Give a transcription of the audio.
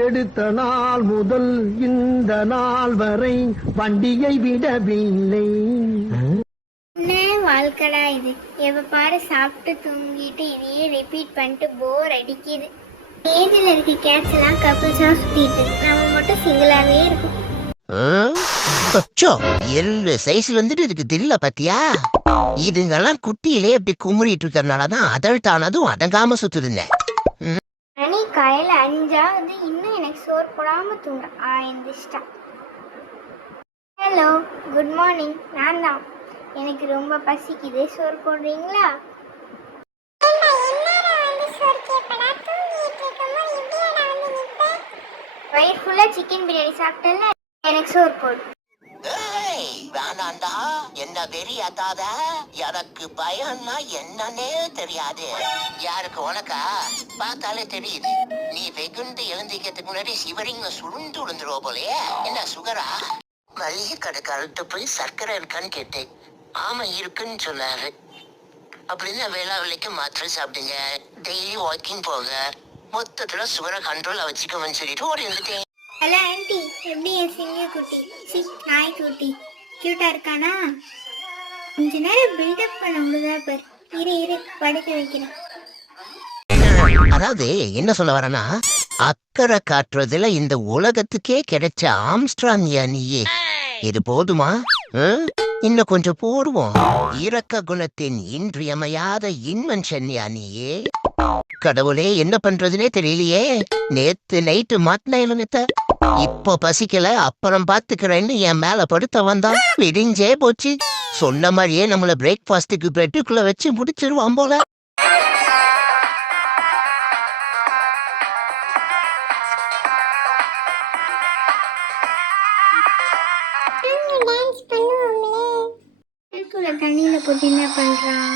எடுத்த நாள் முதல் இந்த நாள் வரை வண்டியை விடவில்லை. வாழ்க்கடா இது. எப்ப பாரு சாப்பிட்டு தூங்கிட்டு இதையே ரிப்பீட் பண்ணிட்டு போர் அடிக்குது. ஏஜில் இருக்க கேட்ஸ் எல்லாம் கப்பிள்ஸா சுத்திட்டு நம்ம மட்டும் சிங்கிளாவே இருக்கும். சைஸ் வந்துட்டு இருக்கு தெரியல பாத்தியா? இதுங்கெல்லாம் குட்டியிலே இப்படி குமுறிட்டு இருக்கறனாலதான் அதழ்த்தானதும் அடங்காம சுத்துதுங்க. மணி காலையில 5 இன்னும் எனக்கு சோறு போடாம தூங்குறேன். எந்திரிச்சிட்டா. Hello, good morning. நான் தான். எனக்கு ரொம்ப பசிக்குது, சோறு போடுறீங்களா? வயிறு ஃபுல்லா சிக்கன் பிரியாணி சாப்பிட்டேன்ல, எனக்கு சோறு போடு. வேணாண்டா, என்ன வெறியாத்தாத. எனக்கு பயம்னா என்னன்னே தெரியாது. யாருக்கு உனக்கா பார்த்தாலே தெரியுது. நீ வெகுண்டு எழுந்திக்கிறதுக்கு முன்னாடி சிவரிங்க சுருண்டு விழுந்துருவ போலயே. என்ன சுகரா? மளிகை கடைக்காரர்கிட்ட போய் சர்க்கரை இருக்கான்னு கேட்டேன். ஆமா இருக்குன்னு சொன்னாரு. அப்படின்னு வேளா வேலைக்கு மாத்திரை சாப்பிடுங்க, டெய்லி வாக்கிங் போங்க, மொத்தத்துல சுகரை கண்ட்ரோல்ல வச்சுக்கோன்னு சொல்லிட்டு ஓடி வந்துட்டேன். ஹலோ ஆண்டி, எப்படி என் சிங்க குட்டி நாய் குட்டி கியூட்டா இருக்கானா? கொஞ்ச நேரம் பில்டப் பண்ண முடியுதா பாரு. இரு படுக்க வைக்கிறேன். அதாவது என்ன சொல்ல வரேன்னா, அக்கறை காட்டுறதுல இந்த உலகத்துக்கே கிடைச்ச ஆம்ஸ்ட்ராங் நீயே. இது போதுமா? இன்னும் கொஞ்சம் போடுவோம். இரக்க குணத்தின் இன்றியமையாத இன்வென்ஷன் நீயே. கடவுளே, என்ன பண்றதுனே தெரியலையே. நேத்து நைட்டு மாட்டின இப்போ பசிக்கல, அப்புறம் பாத்துக்கிறேன்னு என் மேல படுத்த வந்தான். விடிஞ்சே போச்சு. சொன்ன மாதிரியே நம்மள பிரேக்ஃபாஸ்டுக்கு பெட்டுக்குள்ள வச்சு முடிச்சிருவான் போல. தண்ணியில போட்டு என்ன பண்றான்?